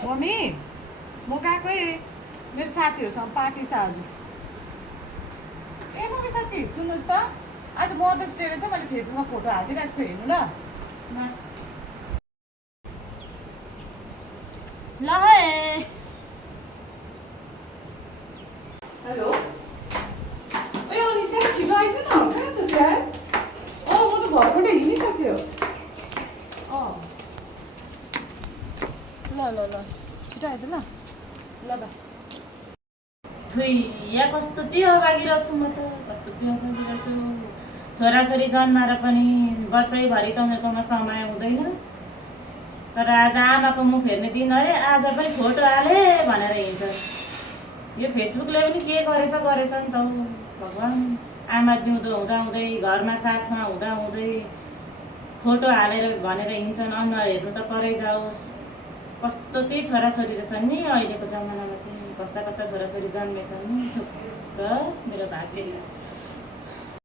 Mummy म गएकै मेरो साथीहरूसँग पार्टी छ आज। ए मम्मी साँच्ची सुन्नुहोस् त, आज मदर्स डे रहेछ। मैले फेसबुकमा फोटो हालिदिइरहेको छु, हेर्नु ल। ल है हेलो। ए अनिसा छिटो आइज न, कहाँ छस् यार? म त घरबाट हिँडिसक्यो। ल ल ल छिटो आइज ल। ल बाई। थुई या कस्तो चाहिँ अभागी रहेछु म त, कस्तो चाहिँ अभागी रहेछु। छोराछोरी जन्माएर पनि वर्षैभरि त उनीहरूकोमा समय हुँदैन, तर आज आमाको मुख हेर्ने दिन अरे आज पनि फोटो हाले भनेर हिँड्छ। यो फेसबुकले पनि के गरेछ नि त भगवान्। आमा जिउँदो हुँदाहुँदै घरमा साथमा हुँदाहुँदै फोटो हालेर भनेर हिँड्छन्, अनुहार हेर्नु त परै जाओस्। कस्तो चाहिँ छोराछोरी रहेछन् नि अहिलेको जमानामा चाहिँ, कस्ता कस्ता छोराछोरी जन्मेछन् नि। ढुक्क मेरो भाग्य।